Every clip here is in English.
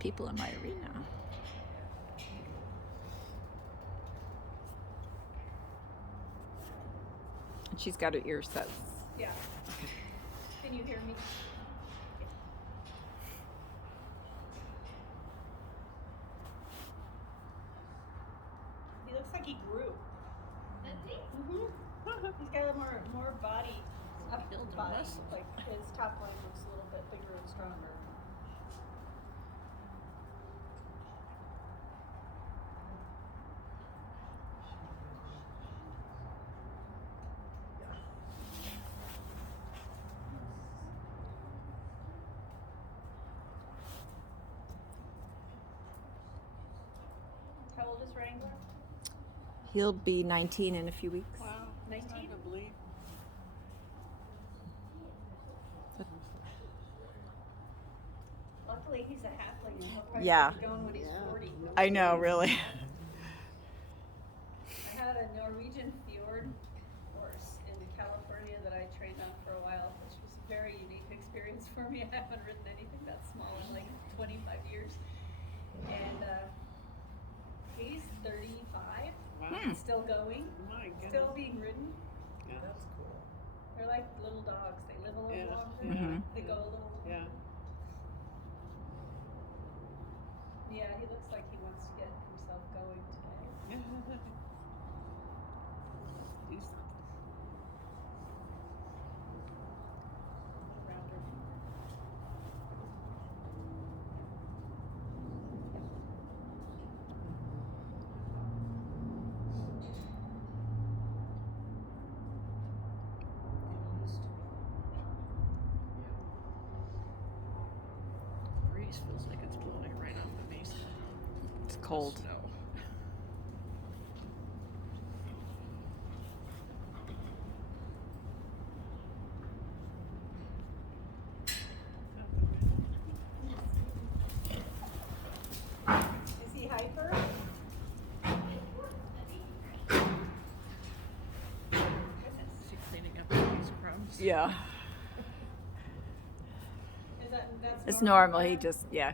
people in my arena. And she's got her ear sets. Yeah. Okay. Can you hear me? He looks like he grew. Does he? He's got a little more body. Build a Body. muscle. Like his top line looks a little bit bigger and stronger. How old is Wrangler? He'll be 19 in a few weeks. Wow, 19. Hard to believe. Luckily, he's a halfling. He'll probably Yeah. be going when he's 40. I know, really. I had a Norwegian fjord horse in California that I trained on for a while, which was a very unique experience for me. I haven't ridden anything that small in like 25 years. And he's 35, Wow. still going, My goodness. still being ridden. Yeah. That's cool. They're like little dogs. They live a little Yeah. longer. Mhm. They go a little longer. Yeah. Yeah, he looks like he wants to get himself going today. Do something. Rounder. Breeze feels like it's blowing right off the mesa. It's cold. Snow. Is he hyper? Is he cleaning up all these crumbs? Yeah. That's It's normal. He just, yeah.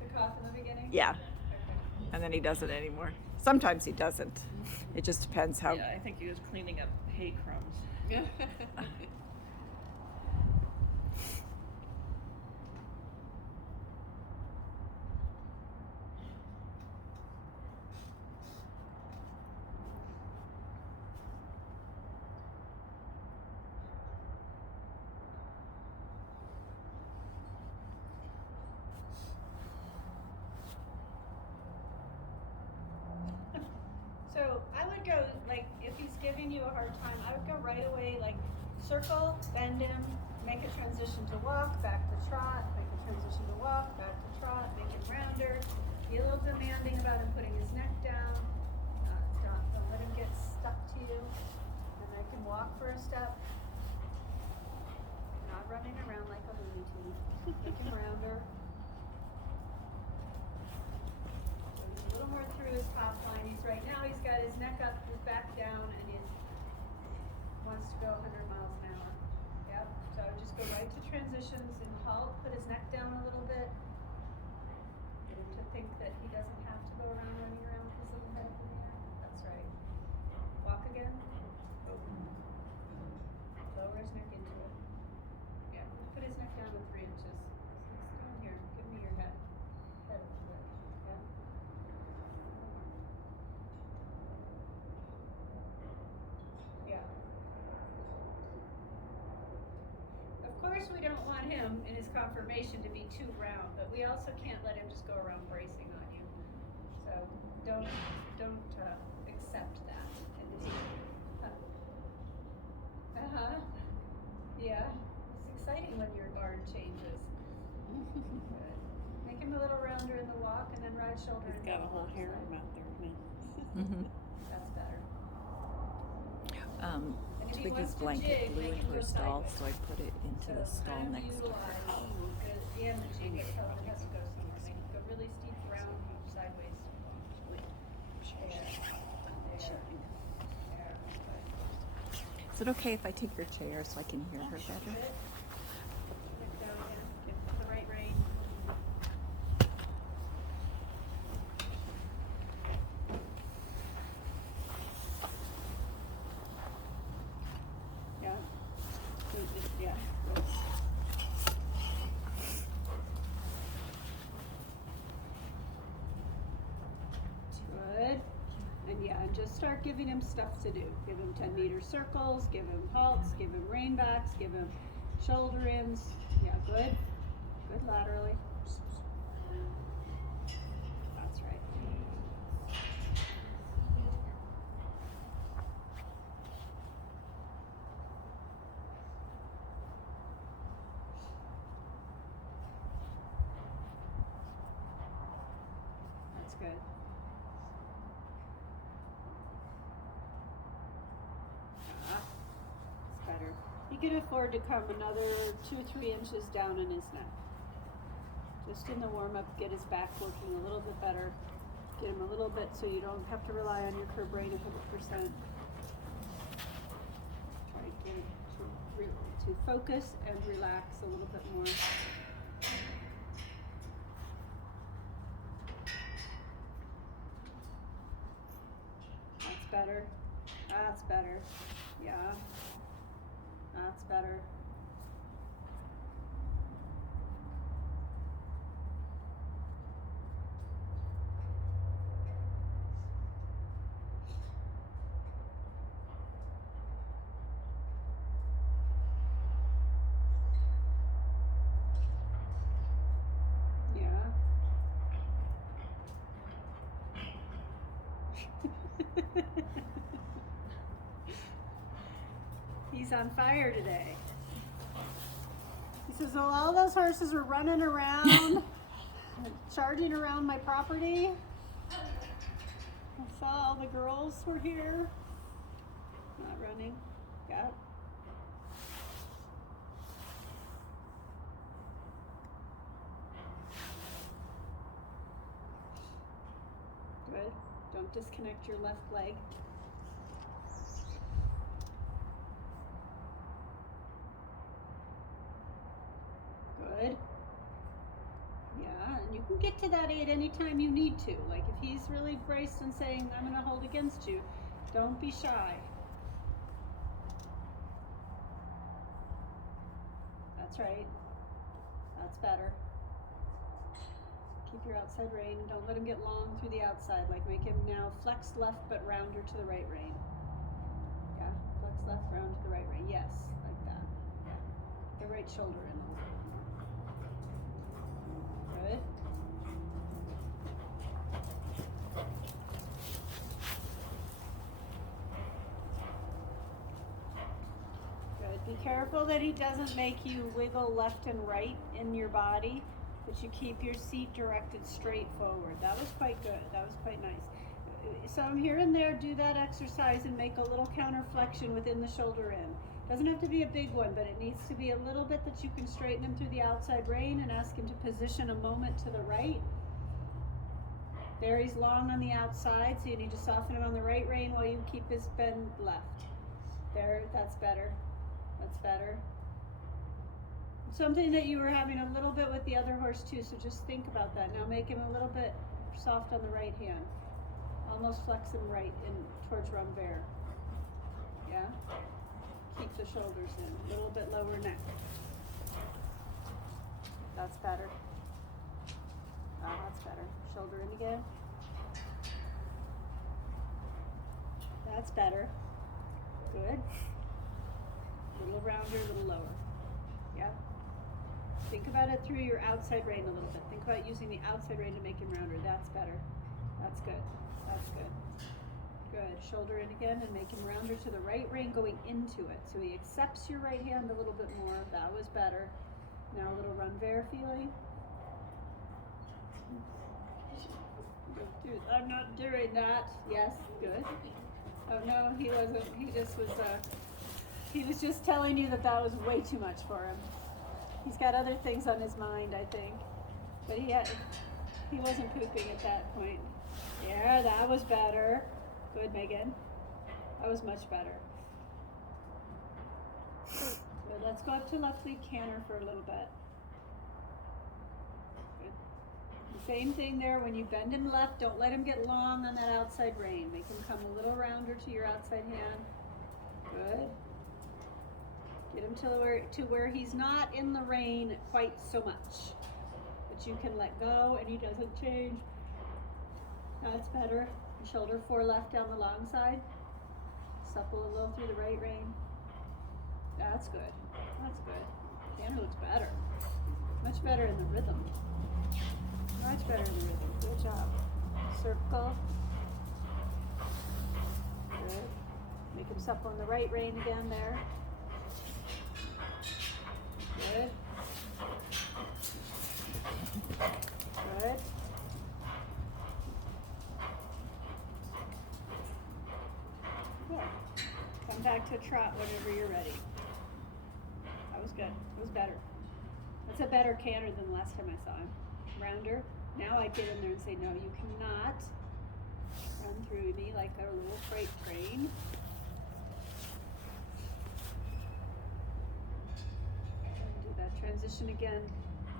The cough in the beginning? Yeah. Okay. And then he doesn't anymore. Sometimes he doesn't. It just depends how. Yeah, I think he was cleaning up hay crumbs. So I would go, like, if he's giving you a hard time, I would go right away, like, circle, bend him, make a transition to walk, back to trot, make a transition to walk, back to trot, make him rounder. Be a little demanding about him putting his neck down. Don't let him get stuck to you. And I can walk for a step. Not running around like a Looney Tune. Make him rounder. A little more through his top line. He's got his neck up, his back down, and he wants to go 100 miles an hour. Yep. So I would just go right to transitions and halt, put his neck down a little bit. Get him to think that he doesn't have to go around running around with his little head up in the air. That's right. Walk again. Lower his neck into it. Yeah. Put his neck down to 3 inches. Stand here. Give me your head. Head. Yeah. Yeah. Of course, we don't want him in his conformation to be too round, but we also can't let him just go around bracing on you. So don't accept that in this. Yeah. It's exciting when your guard changes. Good. Make him a little rounder in the walk, and then ride shoulder. He's and got a go whole on harem side. out there now. Mhm. That's better. And if he Twiggy's wants to blanket jig, blew make into him her go stall, sideways. so I put it into the stall kind of next to her. utilize the and the jig itself. It has to go somewhere. Make it go really steep, round, sideways. There. Is it okay if I take your chair so I can hear her better? Good. Let go, yeah. Get the right rein. just start giving him stuff to do. Give him 10-meter circles, give him halts, give him rainbacks, give him shoulder ins. Yeah, good. Good laterally. That's right. That's good. It's better. He can afford to come another 2-3 inches down in his neck. Just in the warm-up, get his back working a little bit better. Get him a little bit so you don't have to rely on your curb brain 100%. Try to get him to focus and relax a little bit more. That's better. That's better. Yeah. That's better. He's on fire today. He says, well, all those horses were running around, charging around my property. I saw all the girls were here. Not running. Yep. Good. Don't disconnect your left leg. Good. Yeah, and you can get to that 8 anytime you need to. Like if he's really braced and saying, I'm gonna hold against you, don't be shy. That's right. That's better. Keep your outside rein. Don't let him get long through the outside. Like make him now flex left but rounder to the right rein. Yeah, flex left, round to the right rein. Yes, like that. Yeah. The right shoulder in a little bit. Good. Good. Be careful that he doesn't make you wiggle left and right in your body, but you keep your seat directed straight forward. That was quite good. That was quite nice. So here and there, do that exercise and make a little counterflexion within the shoulder in. Doesn't have to be a big one, but it needs to be a little bit that you can straighten him through the outside rein and ask him to position a moment to the right. There he's long on the outside, so you need to soften him on the right rein while you keep his bend left. There, that's better. That's better. Something that you were having a little bit with the other horse too, so just think about that. Now make him a little bit soft on the right hand. Almost flex him right in towards Wrangler. Yeah? Keep the shoulders in, a little bit lower neck. That's better. That's better. Shoulder in again. That's better. Good. A little rounder, a little lower. Yep. Think about it through your outside rein a little bit. Think about using the outside rein to make him rounder. That's better. That's good. That's good. Good. Shoulder in again and make him rounder to the right rein going into it. So he accepts your right hand a little bit more. That was better. Now a little Wrangler feeling. Dude, I'm not doing that. Yes, good. Oh no, he wasn't. He was just telling you that that was way too much for him. He's got other things on his mind, I think. But he wasn't pooping at that point. Yeah, that was better. Good, Megan. That was much better. Good. Let's go up to left lead canter for a little bit. Good. The same thing there. When you bend him left, don't let him get long on that outside rein. Make him come a little rounder to your outside hand. Good. Get him to where he's not in the rein quite so much. But you can let go and he doesn't change. That's better. Shoulder 4 left down the long side. Supple a little through the right rein. That's good. That's good. Tanner looks better. Much better in the rhythm. Much better in the rhythm. Good job. Circle. Good. Make him supple in the right rein again there. Good. Good. Cool. Come back to trot whenever you're ready. That was good. It was better. That's a better canter than the last time I saw him. Rounder. Now I get in there and say, no, you cannot run through me like a little freight train. And do that transition again.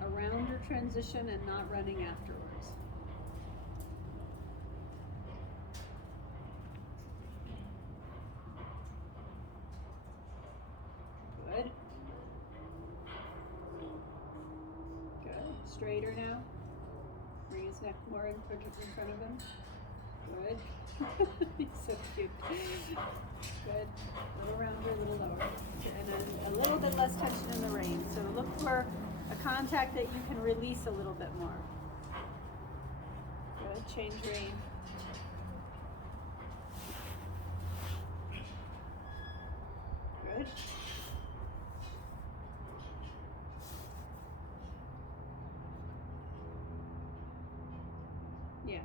A rounder transition and not running afterwards. Good. Good. Straighter now. Bring his neck more in front of him. Good. He's so cute. Good. A little rounder, a little lower. And then a little bit less tension in the rein. So look for a contact that you can release a little bit more. Good. Change rein. Good. Yeah.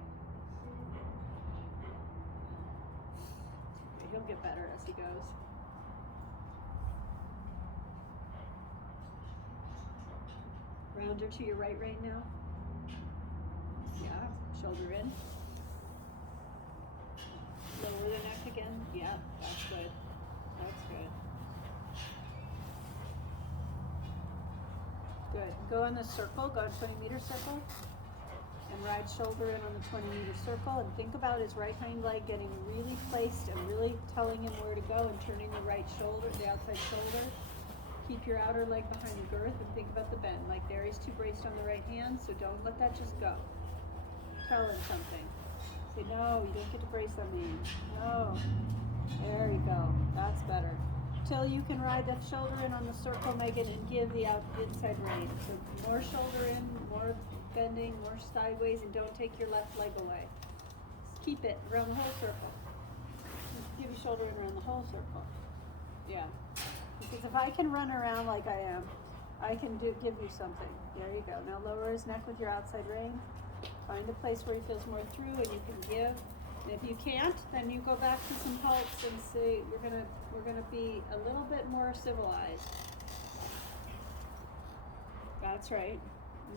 He'll get better as he goes. Rounder to your right rein now. Yeah, shoulder in. Lower the neck again. Yeah, that's good. That's good. Good. Go in the circle, go 20-meter circle. And ride shoulder in on the 20-meter circle, and think about his right hind leg getting really placed and really telling him where to go and turning the right shoulder, the outside shoulder. Keep your outer leg behind the girth and think about the bend. Like there, he's too braced on the right hand, so don't let that just go. Tell him something. Say, no, you don't get to brace on me. No. There you go. That's better. Till you can ride that shoulder in on the circle, Megan, and give the inside rein. So more shoulder in, more bending, more sideways, and don't take your left leg away. Just keep it around the whole circle. Just give your shoulder in around the whole circle. Yeah. Because if I can run around like I am, I can give you something. There you go. Now lower his neck with your outside rein. Find a place where he feels more through and you can give. And if you can't, then you go back to some pulse and say, we're gonna be a little bit more civilized. That's right.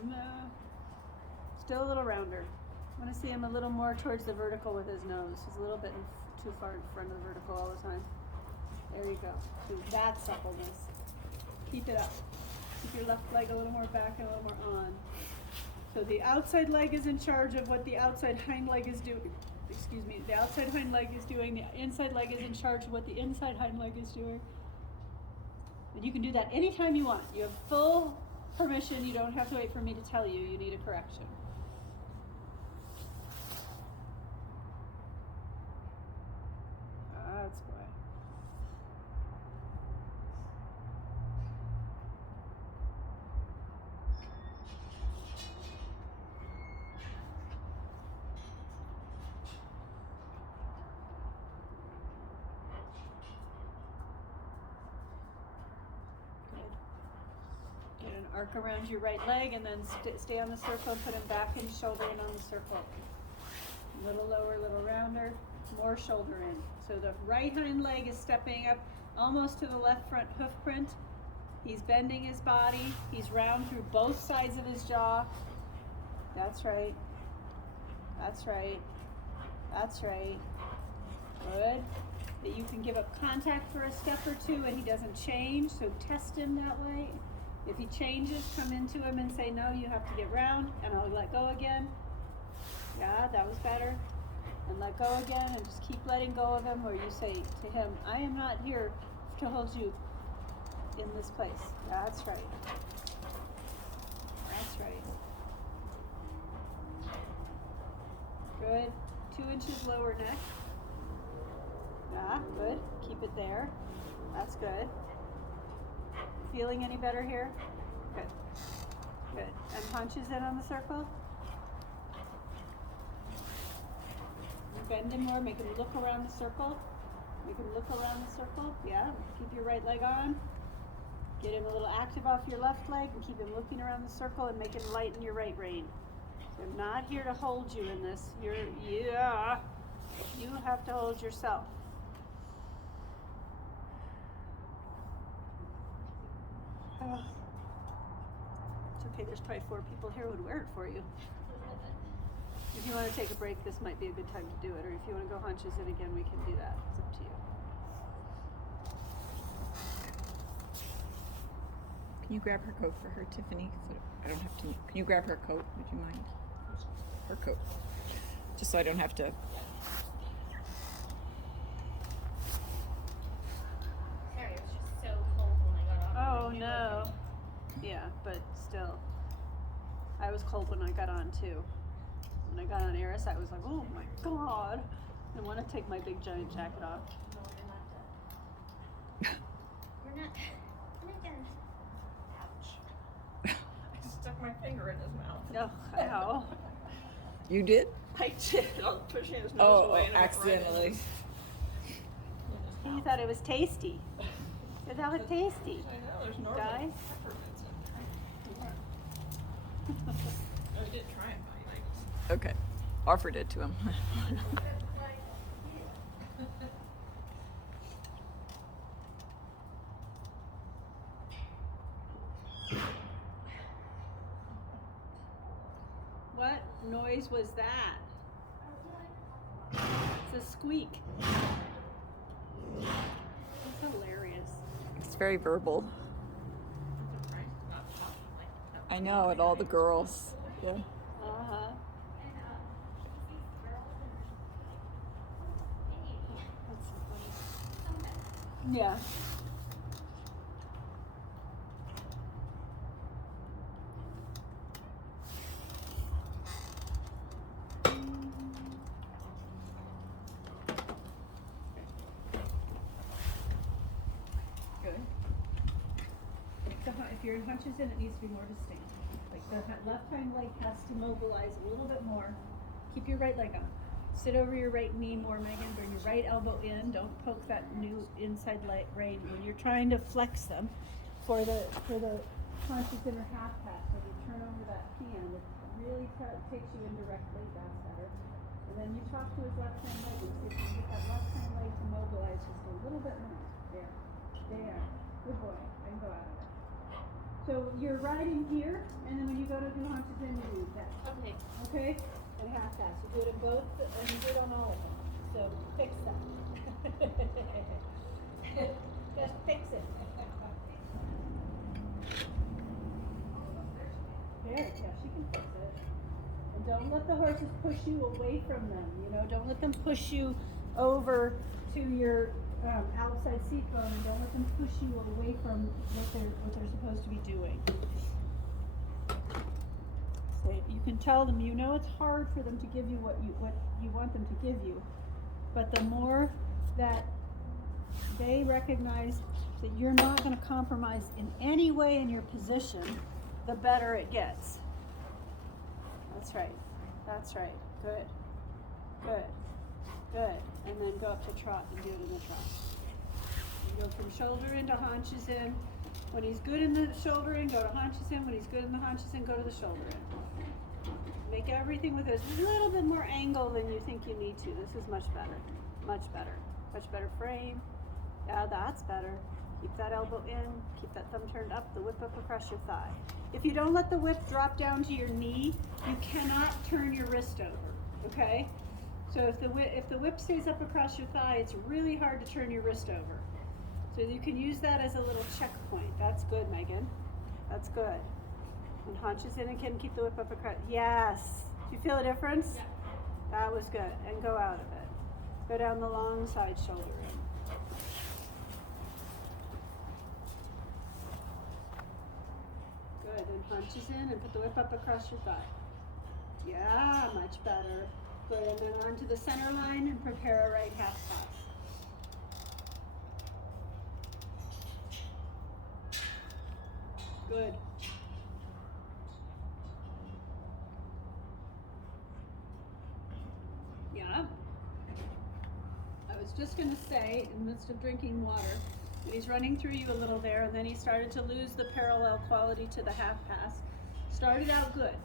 No. Still a little rounder. I want to see him a little more towards the vertical with his nose. He's a little bit too far in front of the vertical all the time. There you go. Do that suppleness. Keep it up. Keep your left leg a little more back and a little more on. So the outside leg is in charge of what the outside hind leg is doing. Excuse me. The outside hind leg is doing. The inside leg is in charge of what the inside hind leg is doing. And you can do that anytime you want. You have full permission. You don't have to wait for me to tell you you need a correction. That's why. Get an arc around your right leg and then stay on the circle and put him back and shoulder in on the circle. A little lower, a little rounder, more shoulder in. So the right hind leg is stepping up almost to the left front hoof print. He's bending his body. He's round through both sides of his jaw. That's right. That's right. That's right. Good. That you can give up contact for a step or two and he doesn't change, so test him that way. If he changes, come into him and say, no, you have to get round, and I'll let go again. Yeah, that was better. And let go again, and just keep letting go of him, or you say to him, I am not here to hold you in this place. That's right. That's right. Good. 2 inches lower neck. Ah, good. Keep it there. That's good. Feeling any better here? Good. Good. And hunches in on the circle. Bend him more. Make him look around the circle. Make him look around the circle. Yeah. Keep your right leg on. Get him a little active off your left leg and keep him looking around the circle and make him lighten your right rein. I'm not here to hold you in this. You have to hold yourself. It's okay, there's probably 4 people here who would wear it for you. If you want to take a break, this might be a good time to do it. Or if you want to go hunches in again, we can do that. It's up to you. Can you grab her coat for her, Tiffany? So I don't have to. Can you grab her coat? Would you mind? Her coat. Just so I don't have to. Sorry, it was just so cold when I got off. Oh no. Yeah, but still. I was cold when I got on too. When I got on Eris, I was like, oh my god. I want to take my big giant jacket off. No, you're not done. You're not done. Ouch. I stuck my finger in his mouth. No, ow. You did? I did. I was pushing his nose Oh, away and it went right accidentally. in his He mouth. thought it was tasty. Said that was tasty. I know, there's normal Guys? peppermints in there. I did try and bite. I just Okay. Offered it to him. What noise was that? It's a squeak. It's hilarious. It's very verbal. surprised it's not popping like that. I know, and all the girls. Yeah. Uh-huh. That's so funny. Yeah. Good. If your hunches in, it needs to be more distinct. Like the left hind leg has to mobilize a little bit more. Keep your right leg on. Sit over your right knee more, Megan. Bring your right elbow in. Don't poke that new inside leg rein when you're trying to flex them for the hunches in or half pat. So you turn over that hand. It really takes you indirectly. That's better. And then you talk to his left hand leg. You see if you can get that left hand leg to mobilize just a little bit more. There. There. Good boy. And go out of it. So you're riding here, and then when you go to do hunches in, you do that. Okay. Okay? And half that. So do it in both, and you do it on all of them. So fix that. Just fix it. There, yeah, she can fix it. And don't let the horses push you away from them. You know, don't let them push you over to your outside seat bone, and don't let them push you away from what they're supposed to be doing. So you can tell them, you know, it's hard for them to give you what you want them to give you, but the more that they recognize that you're not going to compromise in any way in your position, the better it gets. That's right. That's right. Good. Good. Good. And then go up to trot and do it in the trot. You go from shoulder in to haunches in. When he's good in the shoulder in, go to haunches in. When he's good in the haunches in, go to the shoulder in. Make everything with a little bit more angle than you think you need to. This is much better. Much better. Much better frame. Yeah, that's better. Keep that elbow in. Keep that thumb turned up. The whip up across your thigh. If you don't let the whip drop down to your knee, you cannot turn your wrist over. Okay? So if the whip stays up across your thigh, it's really hard to turn your wrist over. So you can use that as a little checkpoint. That's good, Megan. That's good. And haunches in again, keep the whip up across. Yes. Do you feel a difference? Yeah. That was good. And go out of it. Go down the long side shoulder in. Good. And haunches in and put the whip up across your thigh. Yeah, much better. Good, and then onto the center line and prepare a right half pass. Good. Yeah. I was just going to say, in the midst of drinking water, that he's running through you a little there, and then he started to lose the parallel quality to the half pass. Started out good.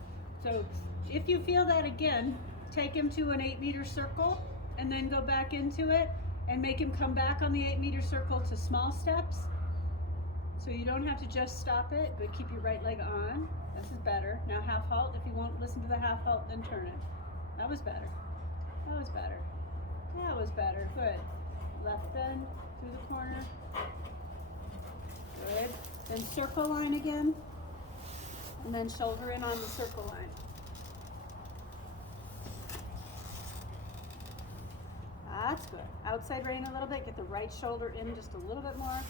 So if you feel that again, take him to an 8-meter circle, and then go back into it, and make him come back on the 8-meter circle to small steps. So you don't have to just stop it, but keep your right leg on. This is better. Now half halt. If you won't listen to the half halt, then turn it. That was better. That was better. That was better. Good. Left bend through the corner. Good. Then circle line again. And then shoulder in on the circle line. That's good. Outside rein a little bit. Get the right shoulder in just a little bit more.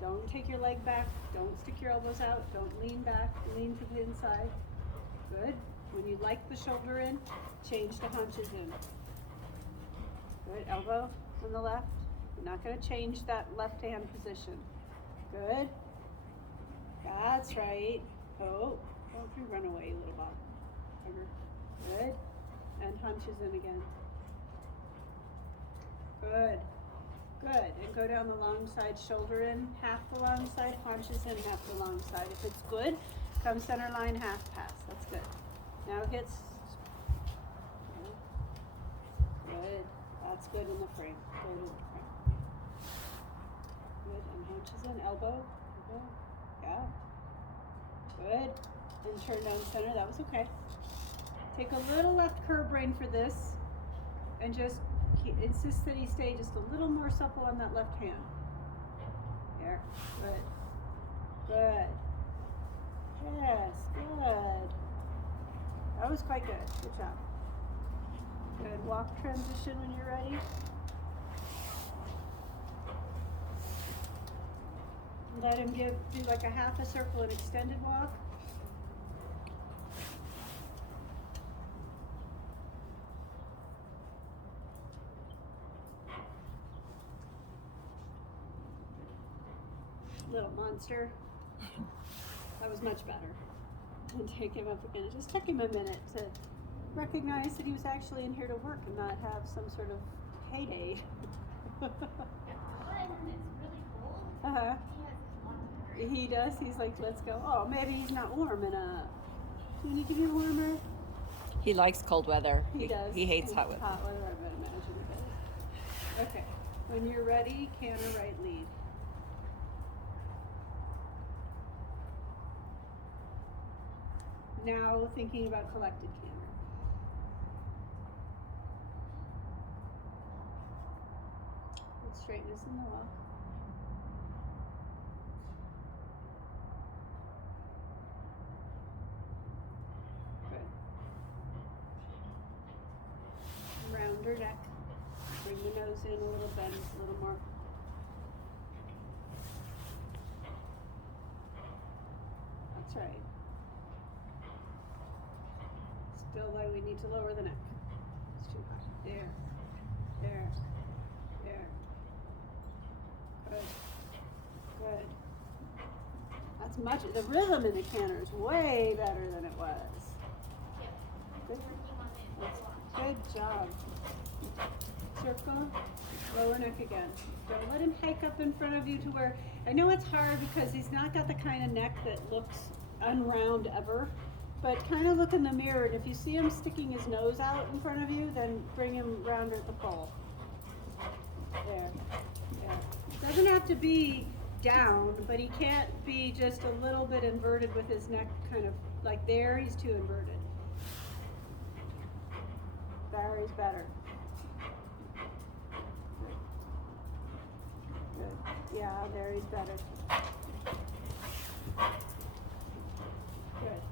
Don't take your leg back. Don't stick your elbows out. Don't lean back. Lean to the inside. Good. When you like the shoulder in, change the haunches in. Good. Elbow on the left. You're not going to change that left hand position. Good. That's right. Oh, don't you run away, you little bugger. Good. And hunches in again. Good. Good. And go down the long side, shoulder in, half the long side, haunches in, half the long side. If it's good, come center line, half pass. That's good. Now it gets good. That's good in the frame. Good in the frame. Good. And haunches in, elbow. Yeah. Good. And turn down center. That was okay. Take a little left curve rein for this, and just insist that he stay just a little more supple on that left hand. There. Good. Good. Yes. Good. That was quite good. Good job. Good. Walk transition when you're ready. Let him do like a half a circle and extended walk. Little monster. That was much better. And take him up again. It just took him a minute to recognize that he was actually in here to work and not have some sort of payday. When it's really cold, Uh-huh. he has his He does. He's like, let's go. Oh, maybe he's not warm enough. Do we need to get warmer? He likes cold weather. He does. He hates hot weather. Hot weather, I would imagine he does. Okay. When you're ready, canter right lead. Now thinking about collected canter. With straightness in the walk. Good. Rounder neck. Bring the nose in a little bend, a little more. That's right. Still though, we need to lower the neck. It's too high. There. There. There. Good. Good. That's much, the rhythm in the canter is way better than it was. Good. working on it a lot. Good job. Circle, lower neck again. Don't let him hike up in front of you to where, I know it's hard because he's not got the kind of neck that looks unround ever, but kind of look in the mirror, and if you see him sticking his nose out in front of you, then bring him rounder at the pole. There, there. Doesn't have to be down, but he can't be just a little bit inverted with his neck kind of, like there, he's too inverted. There, he's better. Good. Yeah, there he's better. Good.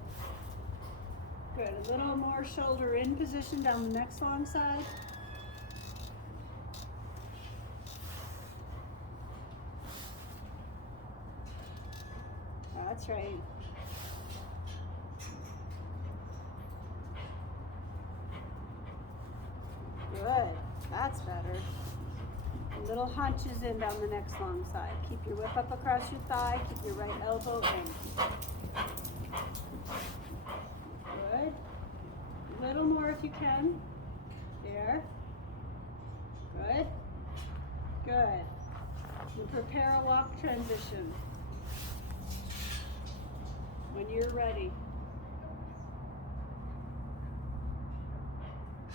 Good. A little more shoulder in position down the next long side. That's right. Good. That's better. Little hunches in down the next long side. Keep your whip up across your thigh. Keep your right elbow in. Good. A little more if you can. There. Good. Good. And prepare a walk transition. When you're ready.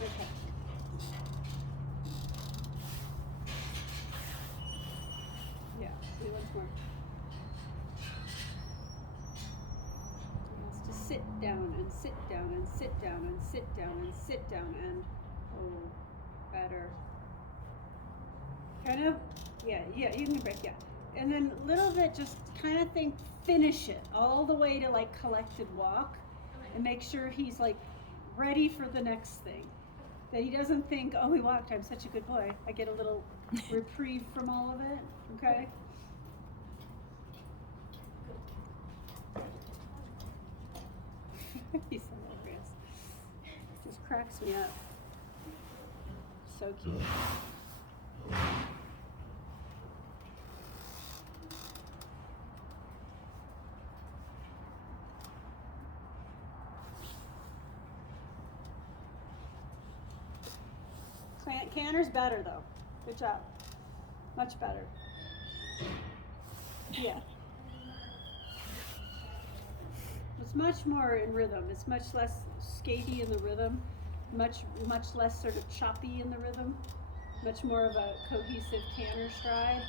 Okay. Yeah, do once more. He wants to sit down and sit down and sit down and sit down and sit down and oh, better. Kind of, yeah, you can break, yeah. And then a little bit, just kind of think, finish it all the way to like collected walk and make sure he's like ready for the next thing. That he doesn't think, oh, he walked, I'm such a good boy. I get a little reprieve from all of it, okay? He's hilarious. Just cracks me up. So cute. Canter's better though. Good job. Much better. Yeah. It's much more in rhythm. It's much less skatey in the rhythm. Much less sort of choppy in the rhythm. Much more of a cohesive canter stride.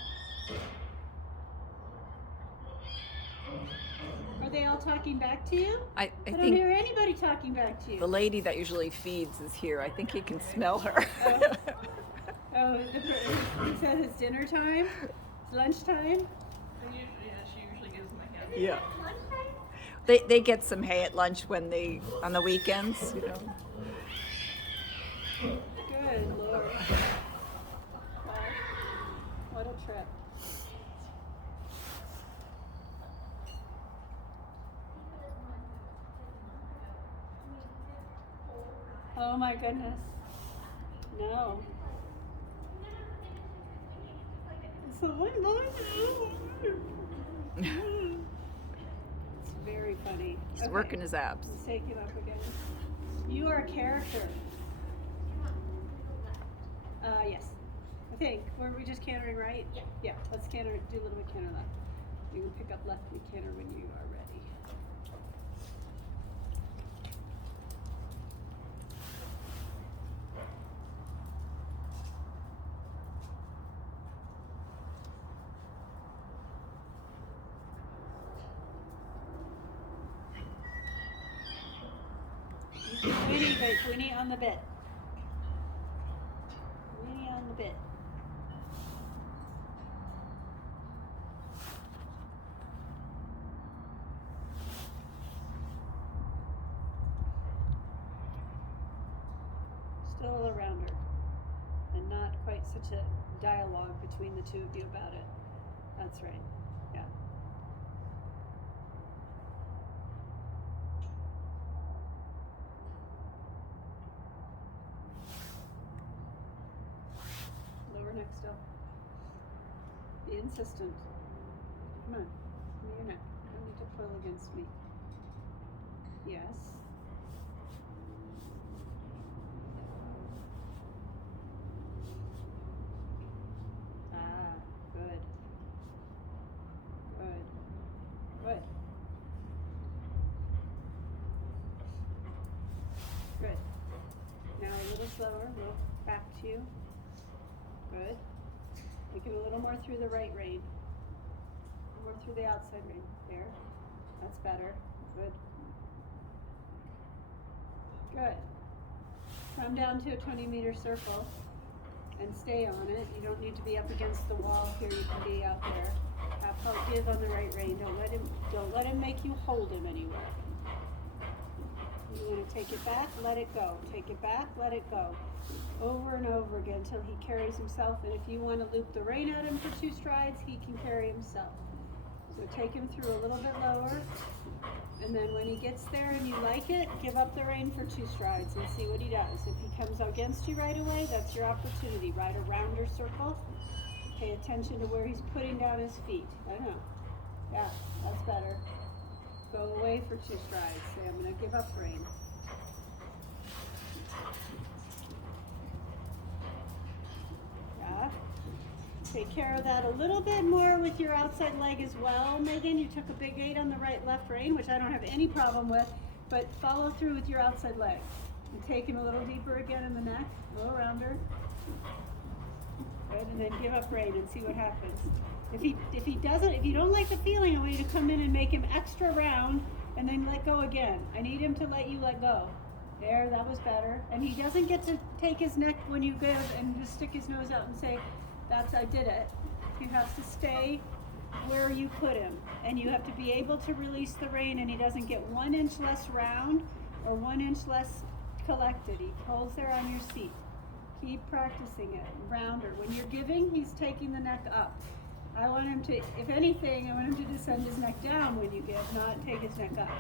Are they all talking back to you? I don't think hear anybody talking back to you. the lady that usually feeds is here. I think he can smell her. Oh, he said it's dinner time? It's lunchtime? She usually gives them a hand. Yeah. They get some hay at lunch when they on the weekends, you know. Good Lord. Wow. What a trip. Oh my goodness. No. So it's very funny. He's working his abs. Let's take him up again. You are a character. Yes. I think. Were we just cantering right? Yeah. Yeah. Let's canter. Do a little bit canter left. You can pick up left and canter when you are ready. Weenie on the bit. Weenie on the bit. Still a little rounder. And not quite such a dialogue between the two of you about it. That's right. Yeah. Neck still. Be insistent. Come on. Give me your neck. You don't need to pull against me. Yes. Ah, good. Good. Good. Good. Now a little slower. We'll back to you. Good. Make it a little more through the right rein. More through the outside rein. There. That's better. Good. Good. Come down to a 20-meter circle and stay on it. You don't need to be up against the wall here. You can be out there. Have help give on the right rein. Don't let him make you hold him anywhere. You want to take it back, let it go. Take it back, let it go. Over and over again until he carries himself. And if you want to loop the rein at him for 2 strides, he can carry himself. So take him through a little bit lower. And then when he gets there and you like it, give up the rein for 2 strides and see what he does. If he comes against you right away, that's your opportunity. Ride a rounder circle. Pay attention to where he's putting down his feet. I know. Yeah, that's better. Go away for 2 strides. Say, I'm going to give up rein. Yeah. Take care of that a little bit more with your outside leg as well, Megan. You took a big 8 on the right-left rein, which I don't have any problem with, but follow through with your outside leg. And take him a little deeper again in the neck, a little rounder. Good, and then give up rein and see what happens. If you don't like the feeling, I want you to come in and make him extra round and then let go again. I need him to let you let go. There, that was better. And he doesn't get to take his neck when you give and just stick his nose out and say, I did it. He has to stay where you put him. And you have to be able to release the rein, and he doesn't get 1 inch less round or 1 inch less collected. He holds there on your seat. Keep practicing it. Rounder. When you're giving, he's taking the neck up. I want him to, if anything, I want him to descend his neck down when you give, not take his neck up.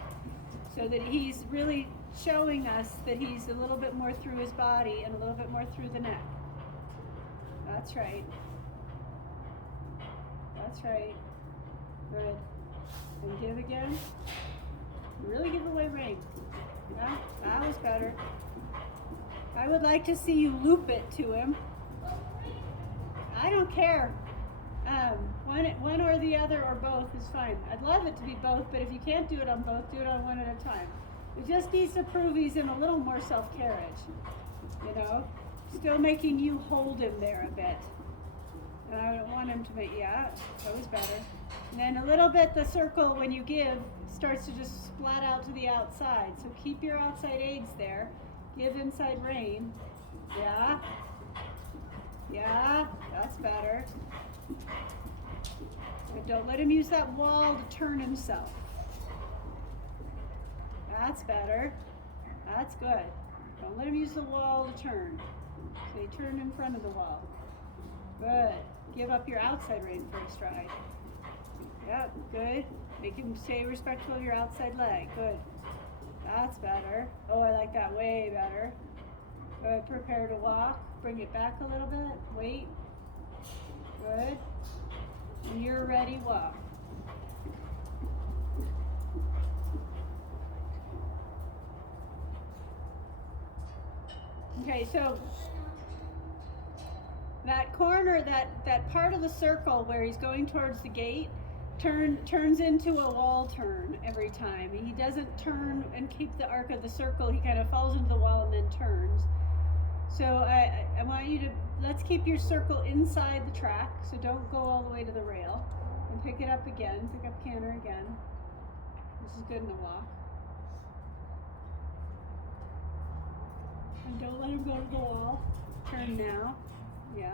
So that he's really showing us that he's a little bit more through his body and a little bit more through the neck. That's right. That's right. Good. And give again. Really give away rein. Yeah, that was better. I would like to see you loop it to him. I don't care. One or the other or both is fine. I'd love it to be both, but if you can't do it on both, do it on one at a time. It just needs to prove he's in a little more self-carriage, you know? Still making you hold him there a bit. And I don't want him to make, yeah, that was better. And then a little bit, the circle, when you give, starts to just splat out to the outside. So keep your outside aids there. Give inside rein. Yeah. Yeah, that's better. But don't let him use that wall to turn himself. That's better. That's good. Don't let him use the wall to turn. So you turn in front of the wall. Good. Give up your outside rein for a stride. Yep, good. Make him stay respectful of your outside leg. Good. That's better. Oh, I like that way better. Good. Prepare to walk. Bring it back a little bit. Wait. Good. When you're ready, walk. Okay, so that corner, that part of the circle where he's going towards the gate, turns into a wall turn every time. He doesn't turn and keep the arc of the circle. He kind of falls into the wall and then turns. So I want you to, let's keep your circle inside the track, so don't go all the way to the rail. And pick it up again, pick up canter again. This is good in a walk. And don't let him go to the wall. Turn now. Yeah.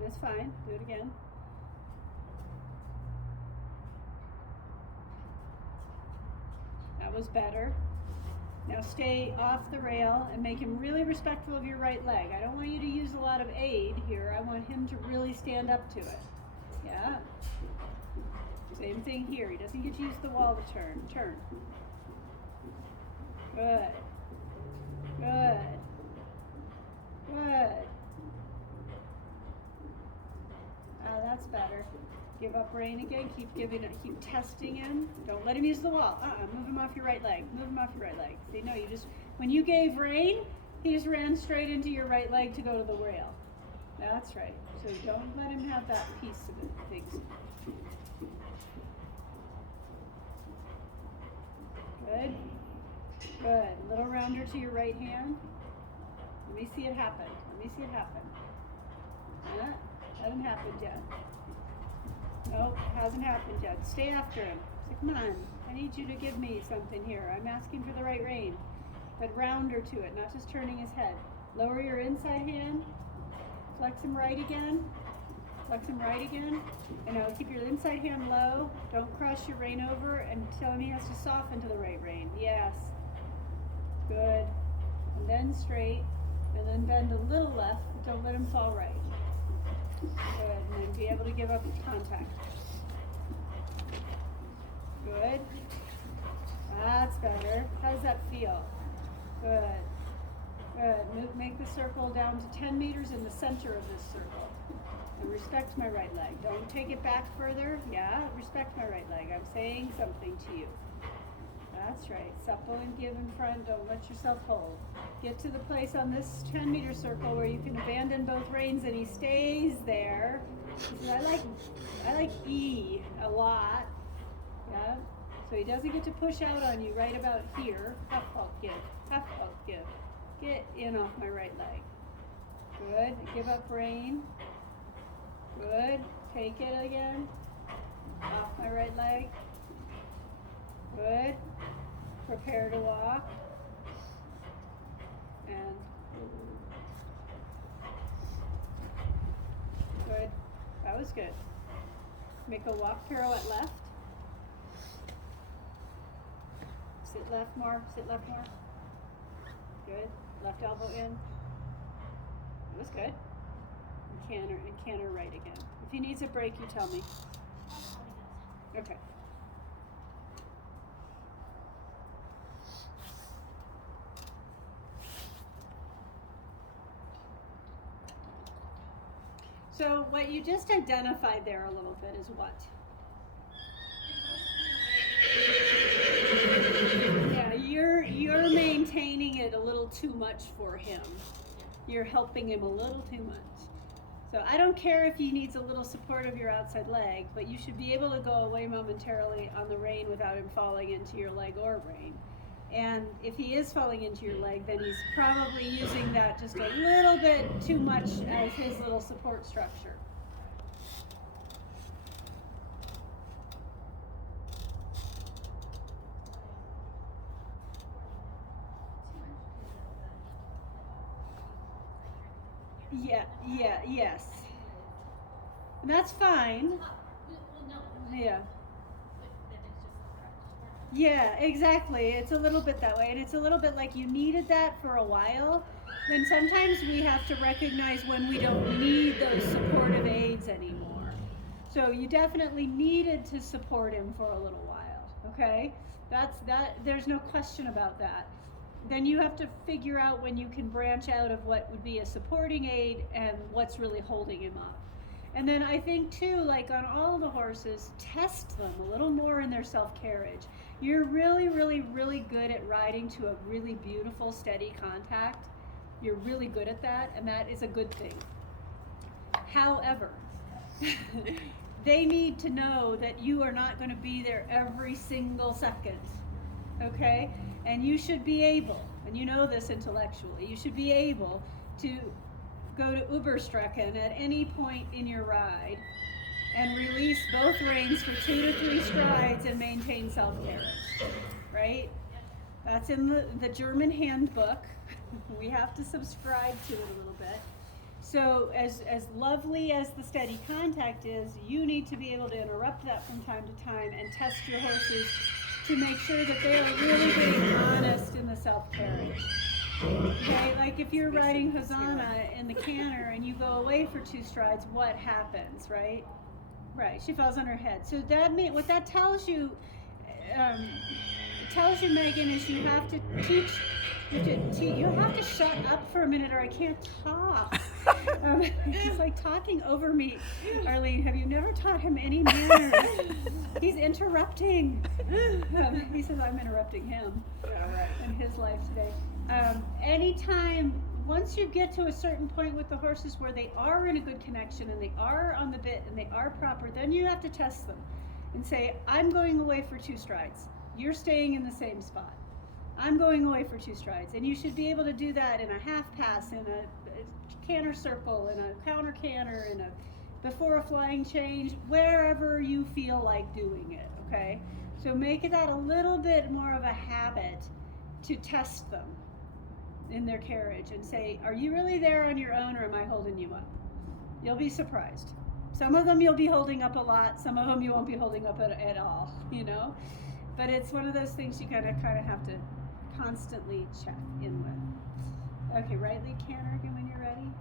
That's fine. Do it again. That was better. Now stay off the rail and make him really respectful of your right leg. I don't want you to use a lot of aid here. I want him to really stand up to it. Yeah. Same thing here. He doesn't get to use the wall to turn. Turn. Good. Good. Good. That's better. Give up rein again. Keep giving it. Keep testing him. Don't let him use the wall. Move him off your right leg. Move him off your right leg. See, no, you just, when you gave rein, he just ran straight into your right leg to go to the rail. That's right. So don't let him have that piece of it. Thanks. Good. Good. A little rounder to your right hand. Let me see it happen. Let me see it happen. Hasn't happened yet. Nope, hasn't happened yet. Stay after him. Say, come on, I need you to give me something here. I'm asking for the right rein. But rounder to it, not just turning his head. Lower your inside hand. Flex him right again. Flex him right again. And now keep your inside hand low. Don't cross your rein over and tell him he has to soften to the right rein. Yes. Good. And then straight. And then bend a little left. But don't let him fall right. Good. And then be able to give up contact. Good. That's better. How does that feel? Good. Good. Make the circle down to 10 meters in the center of this circle. And respect my right leg. Don't take it back further. Yeah, respect my right leg. I'm saying something to you. That's right. Supple and give in front. Don't let yourself hold. Get to the place on this 10-meter circle where you can abandon both reins, and he stays there. I like E a lot. Yeah. So he doesn't get to push out on you right about here. Half halt give. Half halt give. Get in off my right leg. Good. Give up rein. Good. Take it again. Off my right leg. Good. Prepare to walk. And good. That was good. Make a walk pirouette left. Sit left more. Sit left more. Good. Left elbow in. That was good. And canter right again. If he needs a break, you tell me. Okay. So what you just identified there a little bit is what? Yeah, you're maintaining it a little too much for him. You're helping him a little too much. So I don't care if he needs a little support of your outside leg, but you should be able to go away momentarily on the rein without him falling into your leg or rein. And if he is falling into your leg, then he's probably using that just a little bit too much as his little support structure. Yes. And that's fine. Yeah. Yeah, exactly. It's a little bit that way. And it's a little bit like you needed that for a while. Then sometimes we have to recognize when we don't need those supportive aids anymore. So you definitely needed to support him for a little while, okay? There's no question about that. Then you have to figure out when you can branch out of what would be a supporting aid and what's really holding him up. And then I think too, like on all the horses, test them a little more in their self-carriage. You're really, really, really good at riding to a really beautiful, steady contact. You're really good at that, and that is a good thing. However, they need to know that you are not going to be there every single second, okay? And you should be able, and you know this intellectually, you should be able to go to Überstrecken at any point in your ride and release both reins for 2 to 3 strides and maintain self-carriage, right? That's in the German handbook. We have to subscribe to it a little bit. So as lovely as the steady contact is, you need to be able to interrupt that from time to time and test your horses to make sure that they are really being honest in the self-carriage. Okay, like if you're riding Hosanna in the canter and you go away for 2 strides, what happens, right? Right, she falls on her head. So what that tells you, Megan, is you have to teach. You have to shut up for a minute, or I can't talk. He's like talking over me. Arlene, have you never taught him any manners? He's interrupting. He says I'm interrupting him in his life today. Anytime, once you get to a certain point with the horses where they are in a good connection and they are on the bit and they are proper, then you have to test them and say, I'm going away for 2 strides. You're staying in the same spot. I'm going away for 2 strides. And you should be able to do that in a half pass, in a canter circle, in a counter canter, in a before a flying change, wherever you feel like doing it, okay? So make that a little bit more of a habit to test them in their carriage and say, are you really there on your own, or am I holding you up? You'll be surprised. Some of them you'll be holding up a lot, some of them you won't be holding up at all, you know? But it's one of those things you kind of have to constantly check in with. Okay, right lead canter again when you're ready.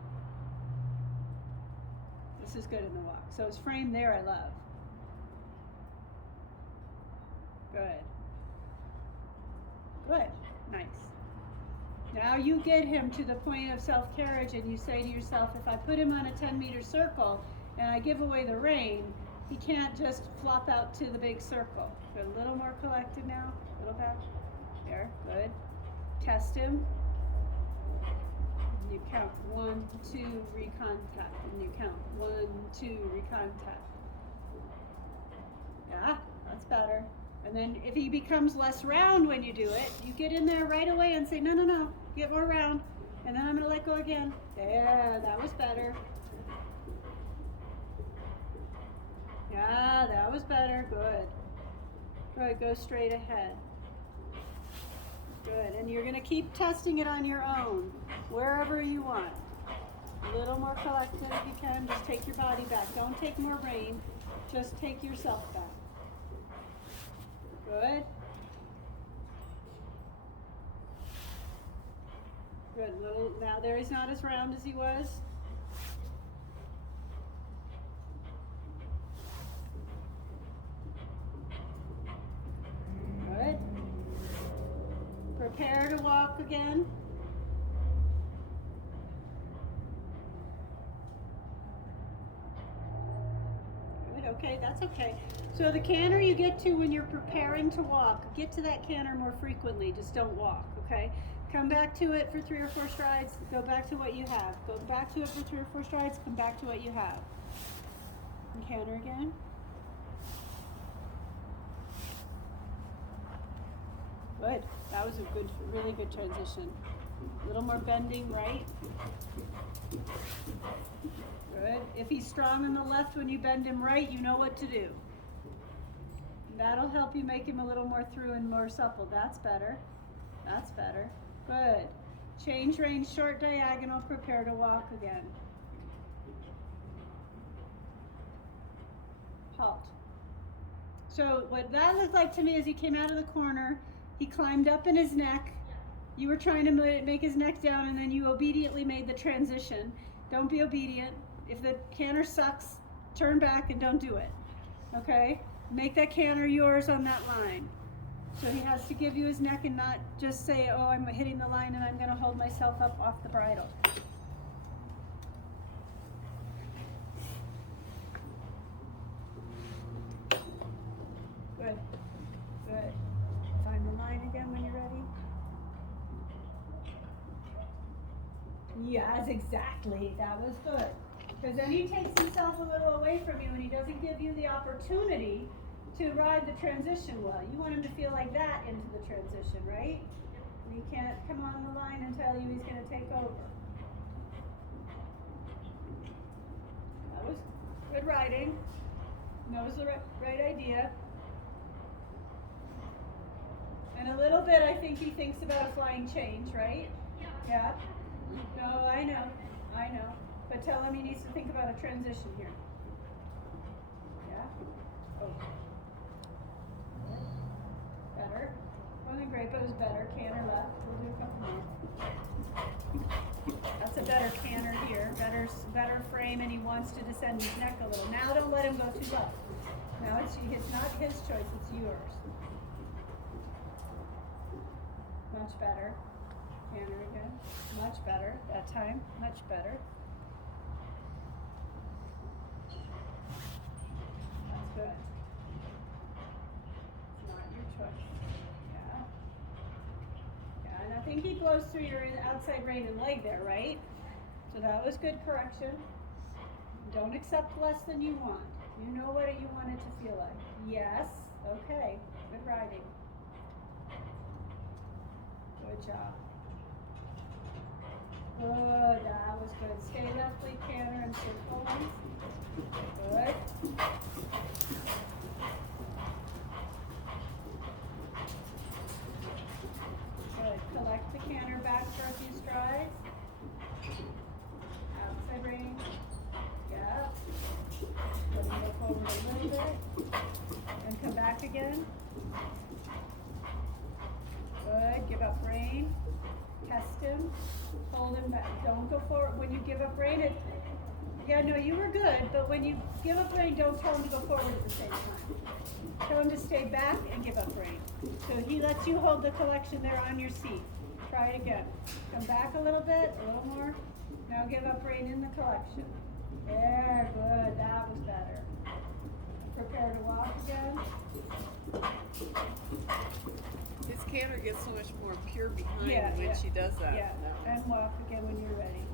This is good in the walk. So his frame there I love. Good. Good. Nice. Now you get him to the point of self-carriage and you say to yourself, if I put him on a 10-meter circle and I give away the rein, he can't just flop out to the big circle. So a little more collected now, a little back. There, good. Test him. And you count 1, 2, recontact. And you count 1, 2, recontact. Yeah, that's better. And then if he becomes less round when you do it, you get in there right away and say, no, no, no, get more round. And then I'm going to let go again. There, that was better. Yeah, that was better. Good. Good, go straight ahead. Good, and you're going to keep testing it on your own, wherever you want. A little more collected if you can. Just take your body back. Don't take more rein. Just take yourself back. Good. Good. Little. Now there he's not as round as he was. Good. Prepare to walk again. Good. Okay, that's okay. So the canter you get to when you're preparing to walk, get to that canter more frequently, just don't walk, okay? Come back to it for 3 or 4 strides, go back to what you have. Go back to it for 3 or 4 strides, come back to what you have. And canter again. Good, that was a good, really good transition. A little more bending right. Good, if he's strong on the left when you bend him right, you know what to do. That'll help you make him a little more through and more supple. That's better. That's better. Good. Change rein, short diagonal, prepare to walk again. Halt. So what that looked like to me is he came out of the corner, he climbed up in his neck, you were trying to make his neck down, and then you obediently made the transition. Don't be obedient. If the canter sucks, turn back and don't do it. Okay? Make that canter yours on that line. So he has to give you his neck and not just say, oh, I'm hitting the line and I'm going to hold myself up off the bridle. Good. Good. Find the line again when you're ready. Yes, exactly. That was good. Because then he takes himself a little away from you and he doesn't give you the opportunity to ride the transition well. You want him to feel like that into the transition, right? And he can't come on the line and tell you he's going to take over. That was good riding. Knows the right idea. And a little bit, I think he thinks about a flying change, right? Yeah. No, I know. But tell him he needs to think about a transition here. Yeah? Oh. Better. Well, then great, but it was better. Canter left. We'll do a couple more. That's a better canter here. Better frame, and he wants to descend his neck a little. Now don't let him go too low. Now it's not his choice, it's yours. Much better. Canter again. Much better. That time. Much better. That's good. It's not your choice. Yeah. Yeah, and I think he blows through your outside rein and leg there, right? So that was good correction. Don't accept less than you want. You know what you want it to feel like. Yes. Okay. Good riding. Good job. Good, that was good. Stay left, lead canter and circle lines. Good. Good. Collect the canter back for a few strides. Outside rein. Yep. Let him go forward a little bit. And come back again. Good. Give up rein. Test him. Hold him back. Don't go forward. When you give up rein, Yeah, no, you were good, but when you give up rein, don't tell him to go forward at the same time. Tell him to stay back and give up rein. So he lets you hold the collection there on your seat. Try it again. Come back a little bit, a little more. Now give up rein in the collection. There, good, that was better. Prepare to walk again. His canter gets so much more pure behind Yeah, when yeah. she does that. Yeah, and walk again when you're ready.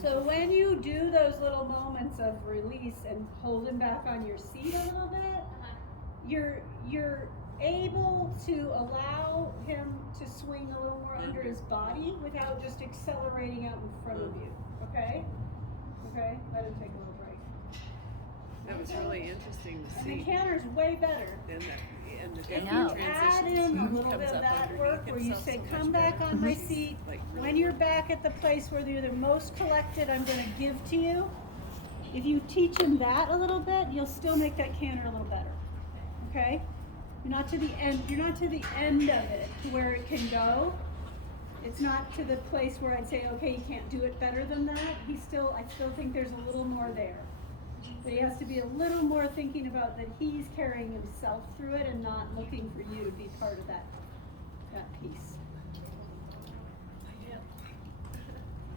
So when you do those little moments of release and hold him back on your seat a little bit, you're able to allow him to swing a little more under his body without just accelerating out in front of you. Okay? Okay? Let him take a little break. That was really interesting to And see. the canter's way better. And the If know. you add in a little bit of that work where you say, come back on my seat, when you're back at the place where you're the most collected, I'm going to give to you. If you teach him that a little bit, you'll still make that canter a little better. Okay? You're not to the end of it to where it can go. It's not to the place where I'd say, okay, you can't do it better than that. I still think there's a little more there. But he has to be a little more thinking about that he's carrying himself through it and not looking for you to be part of that piece. Yep.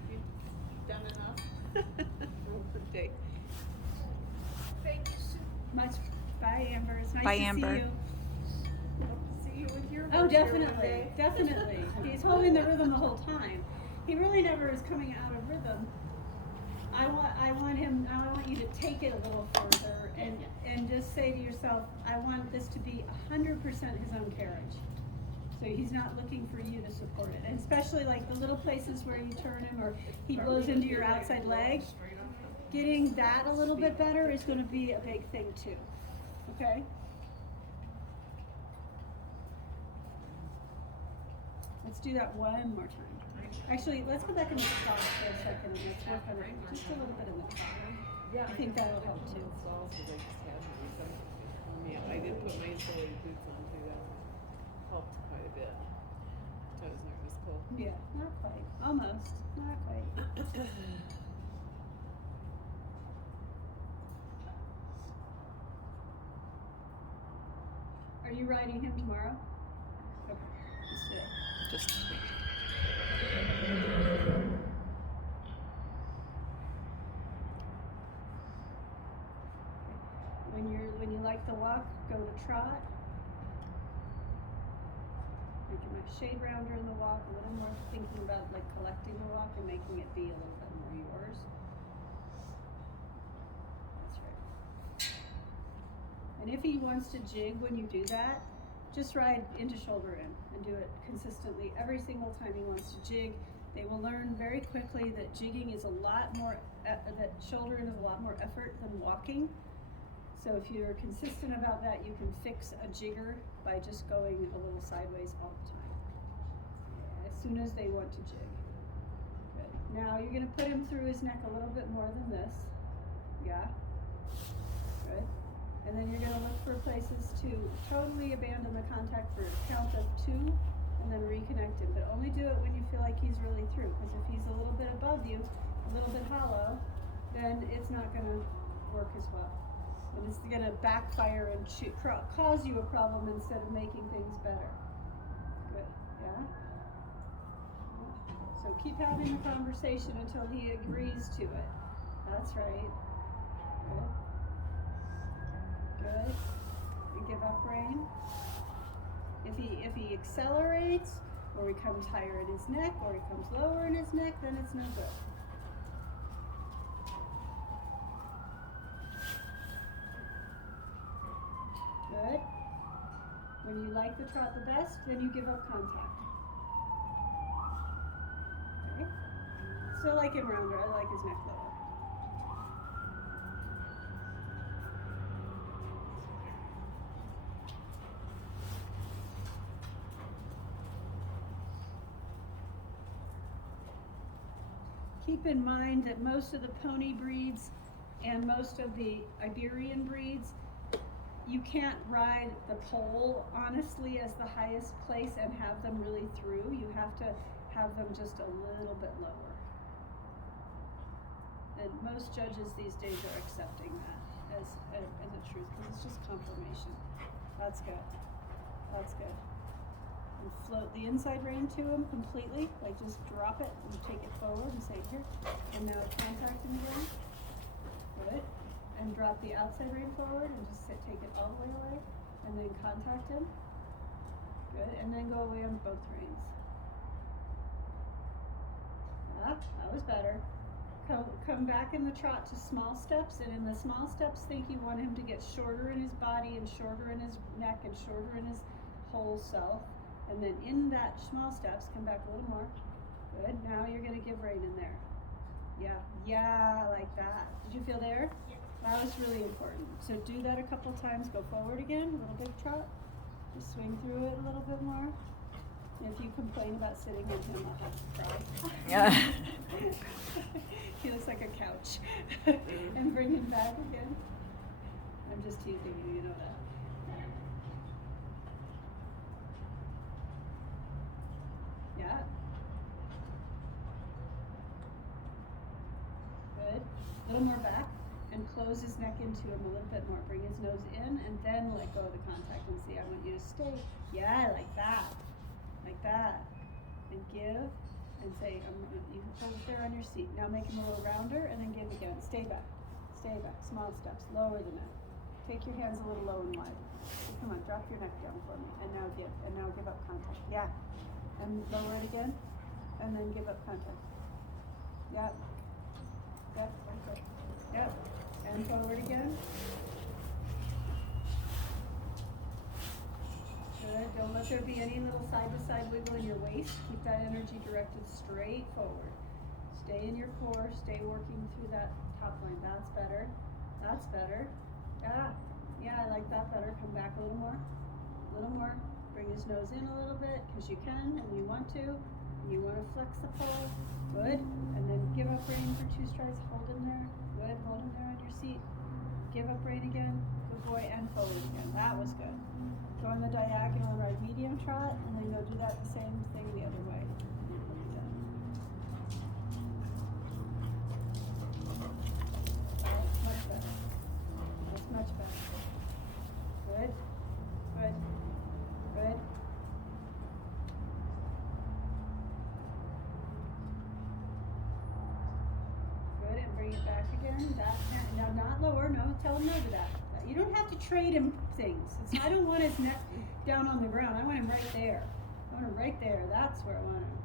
You've done enough for one day. Thank you. Much. Bye, Amber. It's nice Bye, to Amber. see you. See you with your Oh, horse here one definitely, day. definitely. He's holding the rhythm the whole time. He really never is coming out of rhythm. I want you to take it a little further and just say to yourself, I want this to be 100% his own carriage. So he's not looking for you to support it. And especially like the little places where you turn him or he blows into your outside leg, getting that a little bit better is going to be a big thing too. Okay? Let's do that one more time. Actually, let's go back in the top for a second and let's work on it just a little bit in the top. Yeah, I think that'll help too. Yeah, I did put my insulated boots on too. That helped quite a bit. Toes aren't as cold. Yeah, not quite. Almost. Not quite. Are you riding him tomorrow? Okay. Just today. Just When you like the walk, go to trot. Make a nice shade rounder in the walk, a little more thinking about like collecting the walk and making it be a little bit more yours. That's right. And if he wants to jig when you do that, just ride into shoulder in and do it consistently every single time he wants to jig. They will learn very quickly that jigging is a lot more, that shoulder in is a lot more effort than walking. So if you're consistent about that, you can fix a jigger by just going a little sideways all the time. As soon as they want to jig. Good. Now you're going to put him through his neck a little bit more than this. Yeah. Good. And then you're going to look for places to totally abandon the contact for a count of 2 and then reconnect him. But only do it when you feel like he's really through. Because if he's a little bit above you, a little bit hollow, then it's not going to work as well. And it's going to backfire and cause you a problem instead of making things better. Good. Yeah? So keep having the conversation until he agrees to it. That's right. Good. Good. And give up rein. If he accelerates, or he comes higher in his neck, or he comes lower in his neck, then it's no good. Good. When you like the trot the best, then you give up contact. Okay. Still like him rounder. I like his neck lower. Keep in mind that most of the pony breeds and most of the Iberian breeds, you can't ride the pole honestly as the highest place and have them really through. You have to have them just a little bit lower. And most judges these days are accepting that as the truth, because it's just confirmation. That's good. That's good. And float the inside rein to him completely, like just drop it and take it forward and say here. And now contact him again. Good. And drop the outside rein forward and just take it all the way away. And then contact him. Good. And then go away on both reins. Ah, that was better. Come back in the trot to small steps, and in the small steps think you want him to get shorter in his body and shorter in his neck and shorter in his whole self. And then in that small steps, come back a little more. Good. Now you're going to give rein in there. Yeah, like that. Did you feel there? Yeah. That was really important. So do that a couple times. Go forward again, a little big trot. Just swing through it a little bit more. If you complain about sitting on him, I'll have to cry. Yeah. He looks like a couch. And bring him back again. I'm just teasing you, you know that. Yeah. Good. A little more back. And close his neck into him a little bit more. Bring his nose in and then let go of the contact and see. I want you to stay. Yeah, like that. Like that. And give and say, you hold it there on your seat. Now make him a little rounder and then give again. Stay back. Stay back. Small steps. Lower the neck. Take your hands a little low and wide. So come on, drop your neck down for me. And now give. And now give up contact. Yeah. And lower it again. And then give up contact. Yep. Yep. Okay. Yep. And forward again. Good. Don't let there be any little side-to-side wiggle in your waist. Keep that energy directed straight forward. Stay in your core. Stay working through that top line. That's better. That's better. Yeah, I like that better. Come back a little more. A little more. Bring his nose in a little bit, because you can and you want to. You want to flex the pole. Good. And then give up rein for 2 strides. Hold him there. Good. Hold him there on your seat. Give up rein again. Good boy. And forward again. That was good. Go in the diagonal and ride medium trot, and then go do that the same thing the other way. That's much better. That's much better. Good. Good. Good. Good, and bring it back again. Now not lower, no, tell him no to that. You don't have to trade him things. I don't want his neck down on the ground. I want him right there. I want him right there. That's where I want him.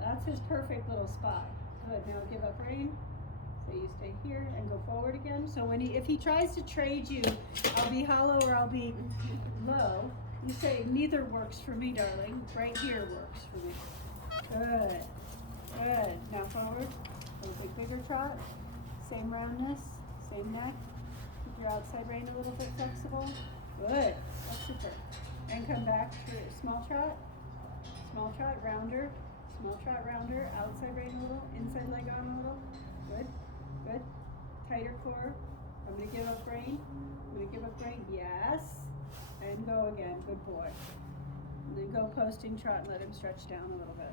That's his perfect little spot. Good, now give up rein. So you stay here and go forward again. So if he tries to trade you, I'll be hollow or I'll be low, you say, neither works for me, darling. Right here works for me. Good. Good. Now forward. A little bigger trot. Same roundness. Same neck. Keep your outside rein a little bit flexible. Good. That's super. And come back to small trot. Small trot, rounder. Small trot, rounder. Outside rein a little. Inside leg on a little. Good. Good. Tighter core. I'm going to give up rein. I'm going to give up rein. Yes. And go again. Good boy. And then go posting trot and let him stretch down a little bit.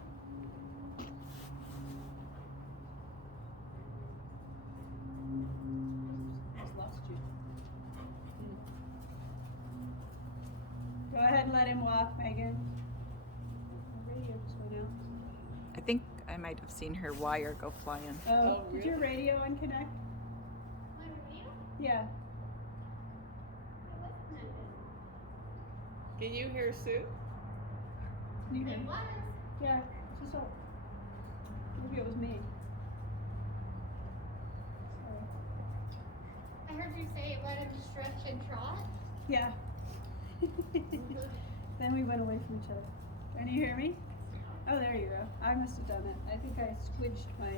Just lost you. Go ahead and let him walk, Megan. The radio just went out. I think I might have seen her wire go flying. Oh, Oh, did your really? radio unconnect? My radio? Yeah. It was connected. Can you hear Sue? Can you hear It me? was. Yeah, it's just maybe it was me. Sorry. I heard you say let him stretch and trot. Yeah. Then we went away from each other. Can you hear me? Oh, there you go. I must have done it. I think I squidged my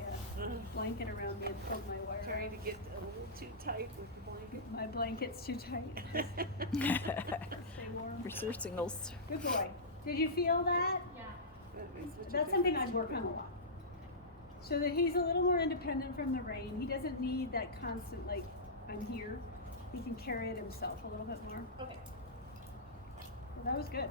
blanket around me and pulled my wire. Trying to get a little too tight with the blanket. My blanket's too tight. Stay warm. For singles. Good boy. Did you feel that? Yeah. That's something I'd work on a lot. So that he's a little more independent from the rein. He doesn't need that constant, like, I'm here. he can carry it himself a little bit more. Okay. Well, that was good.